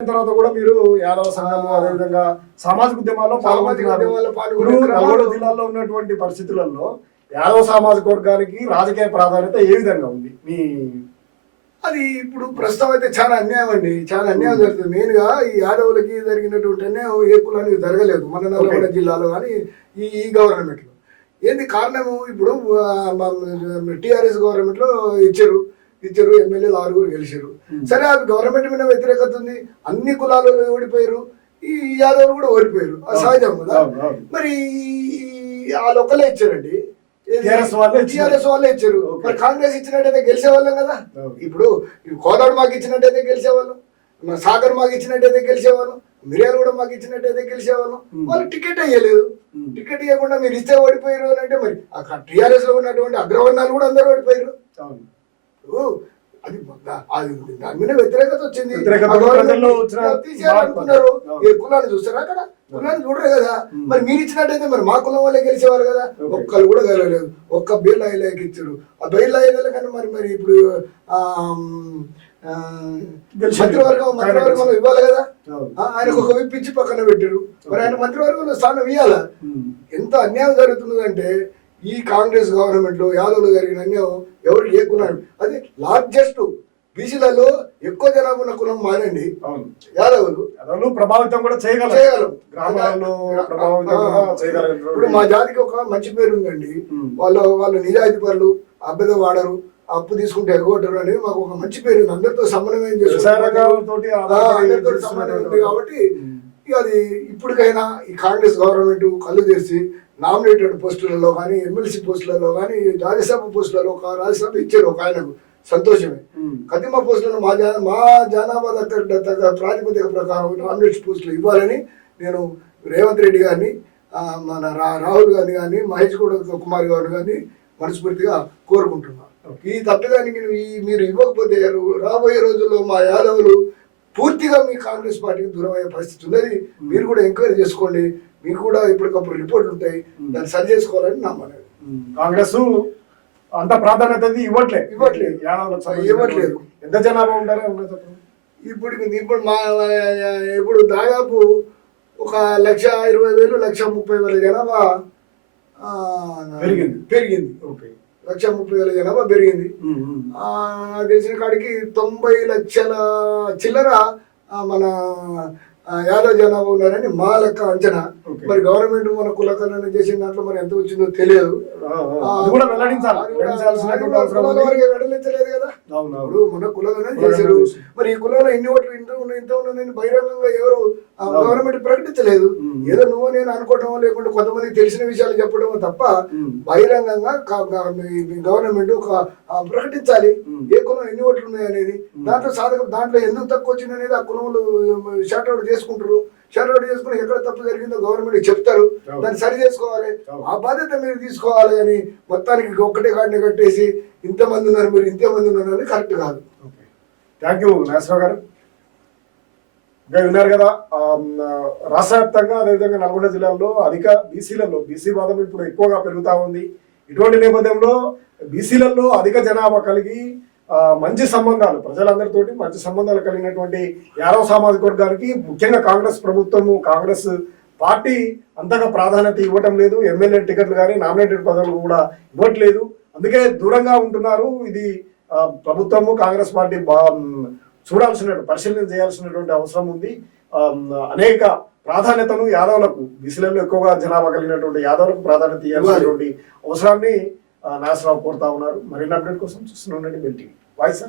తర్వాత కూడా మీరు యాదవ సంఘము అదేవిధంగా సామాజిక ఉద్యమాల్లో నల్గొండ జిల్లాలో ఉన్నటువంటి పరిస్థితులలో యాదవ సామాజిక వర్గానికి రాజకీయ ప్రాధాన్యత ఏ విధంగా ఉంది మీ? అది ఇప్పుడు ప్రస్తుతం అయితే చాలా అన్యాయం అండి, చాలా అన్యాయం జరుగుతుంది. మెయిన్ గా ఈ యాదవులకి జరిగినటువంటి అన్యాయం ఏ కులానికి జరగలేదు మన నల్గొండ జిల్లాలో కానీ ఈ గవర్నమెంట్ లో. ఏంది కారణము? ఇప్పుడు టిఆర్ఎస్ గవర్నమెంట్ లో ఇచ్చారు ఎమ్మెల్యేలు 6 గెలిచారు. సరే అది గవర్నమెంట్ మీద వ్యతిరేకత ఉంది, అన్ని కులాలు ఓడిపోయారు, ఈ యాదవులు కూడా ఓడిపోయారు, అది సహజం కదా. మరి వాళ్ళు ఒక్కలే ఇచ్చారండి, టిఆర్ఎస్ వాళ్ళే ఇచ్చారు. మరి కాంగ్రెస్ ఇచ్చినట్టయితే గెలిచేవాళ్ళం కదా. ఇప్పుడు కోదాడు మాకు ఇచ్చినట్టయితే గెలిచేవాళ్ళం, సాగర్ మాకు ఇచ్చినట్టయితే గెలిచేవాళ్ళం, మిర్యాలు కూడా మాకు ఇచ్చినట్టయితే గెలిచేవాళ్ళం. వాళ్ళు టికెట్ అయ్యలేదు, టికెట్ ఇవ్వకుండా మీరు ఇస్తే ఓడిపోయారు అని అంటే మరి టిఆర్ఎస్ లో ఉన్నటువంటి అగ్రవర్ణాలు కూడా అందరూ ఓడిపోయారు. అది దాని మీద వ్యతిరేకత వచ్చింది, తీసేయాలనుకున్నారు. ఏ కులాన్ని చూస్తారా? అక్కడ కులాన్ని చూడరు కదా. మరి మీరు ఇచ్చినట్టయితే మరి మా కులం వాళ్ళే గెలిచేవారు కదా. ఒక్కళ్ళు కూడా గెలవలేదు, ఒక్క బెయిల్ అయ్యేలాకి ఇచ్చారు. ఆ బెయిల్ అయ్యేలా కానీ మరి ఇప్పుడు మంత్రివర్గం ఇవ్వాలి కదా. ఆయనకు ఒక విప్పించి పక్కన పెట్టారు, మరి ఆయన మంత్రివర్గంలో స్థానం ఇవ్వాలా? ఎంత అన్యాయం జరుగుతున్నదంటే ఈ కాంగ్రెస్ గవర్నమెంట్ లో యాదవులు జరిగిన అన్యాయం ఎవరు ఏ కులం? అది లార్జెస్ట్ బీసీలలో ఎక్కువ జనాభా ఉన్న కులం మానండి యాదవులు. ప్రభావితం కూడా చేయగలం. ఇప్పుడు మా జాతికి ఒక మంచి పేరు ఉందండి, వాళ్ళు నిజాయితీ పరులు, అబ్బెద వాడరు, అప్పు తీసుకుంటే ఎగొట్టరు అని మాకు ఒక మంచి పేరు ఉంది. అందరితో సమన్వయం చేస్తారు కాబట్టి అది ఇప్పటికైనా ఈ కాంగ్రెస్ గవర్నమెంట్ కళ్ళు తెరిచి నామినేటెడ్ పోస్టులలో కానీ, ఎమ్మెల్సీ పోస్టులలో కానీ, రాజ్యసభ పోస్టులలో రాజ్యసభ ఇచ్చారు ఒక ఆయనకు, సంతోషమే. కదిమ పోస్టులను మా జనాభా దగ్గర ప్రాతిపదిక ప్రకారం నామినేషన్ పోస్టులు ఇవ్వాలని నేను రేవంత్ రెడ్డి గారిని, మన రాహుల్ గాంధీ కానీ, మహేష్ కుమార్ గారు కానీ మనస్ఫూర్తిగా కోరుకుంటున్నాను. ఈ తప్పిదానికి మీరు ఇవ్వకపోతే రాబోయే రోజుల్లో మా యాదవులు పూర్తిగా మీ కాంగ్రెస్ పార్టీకి దూరం అయ్యే పరిస్థితి ఉన్నది. మీరు కూడా ఎంక్వైరీ చేసుకోండి, మీకు కూడా ఎప్పటికప్పుడు రిపోర్ట్లు ఉంటాయి, దాన్ని సరి చేసుకోవాలని నా మనవి. కాంగ్రెస్ అంత ప్రాధాన్యత ఇవ్వట్లేదు. ఎంత జనాభా ఉండాలి ఇప్పుడు దాదాపు 1,20,000 1,30,000 జనాభా పెరిగింది. 1,30,000 జనాభా పెరిగింది. తెలిసిన కాడికి 90 లక్షల చిల్లర మన యాదవ జనాభా ఉన్నారని మా లెక్క అంచనా. మరి గవర్నమెంట్ మన కులకరణ చేసిన దాంట్లో మరి ఎంత వచ్చిందో తెలియదు, వెడలించలేదు కదా. ఇప్పుడు మన కులగణన చేశారు, మరి ఈ కులంలో ఎన్ని ఓట్లు ఇంత ఉన్నదని బహిరంగంగా ఎవరు గవర్నమెంట్ ప్రకటించలేదు. ఏదో నువ్వు నేను అనుకోవటమో లేకుంటే కొంతమంది తెలిసిన విషయాలు చెప్పడమో తప్ప బహిరంగంగా గవర్నమెంట్ ప్రకటించాలి ఏ కులం ఎన్ని ఓట్లు ఉన్నాయి అనేది. దాంట్లో ఎందుకు తక్కువ వచ్చింది అనేది ఆ కులంలో షార్ట్అవుట్ చేసుకుంటారు. షార్ట్అవుట్ చేసుకుని ఎక్కడ తప్పు జరిగిందో గవర్నమెంట్ చెప్తారు, దాన్ని సరి చేసుకోవాలి. ఆ బాధ్యత మీరు తీసుకోవాలి అని మొత్తానికి ఒక్కటే కాడిని కట్టేసి ఇంతమంది ఉన్నారు మీరు ఇంతమంది ఉన్నారు అని కరెక్ట్ కాదు. థ్యాంక్ యూ నాగేశ్వరరావు గారు. ఇంకా విన్నారు కదా, రాష్ట్ర వ్యాప్తంగా అదేవిధంగా నల్గొండ జిల్లాలో బీసీ వాదం ఇప్పుడు ఎక్కువగా పెరుగుతూ ఉంది. ఇటువంటి నేపథ్యంలో బీసీలలో అధిక జనాభా కలిగి మంచి సంబంధాలు ప్రజలందరితోటి మంచి సంబంధాలు కలిగినటువంటి యాదవ సామాజిక వర్గానికి ముఖ్యంగా కాంగ్రెస్ ప్రభుత్వము కాంగ్రెస్ పార్టీ అంతగా ప్రాధాన్యత ఇవ్వటం లేదు. ఎమ్మెల్యే టికెట్లు కానీ నామినేటెడ్ పదవులు కూడా ఇవ్వట్లేదు, అందుకే దూరంగా ఉంటున్నారు. ఇది ప్రభుత్వము కాంగ్రెస్ పార్టీ పరిశీలన చేయాల్సినటువంటి అవసరం ఉంది. అనేక ప్రాధాన్యతను యాదవులకు బీసీలలో ఎక్కువగా జనాభా కలిగినటువంటి యాదవులకు ప్రాధాన్యత ఇవ్వాల్సినటువంటి అవసరాన్ని నాగేశ్వరరావు కోరుతా ఉన్నారు. మరిన్ని అప్డేట్ కోసం చూస్తూనే ఉండండి బెల్ టీవీ. వాయిస్.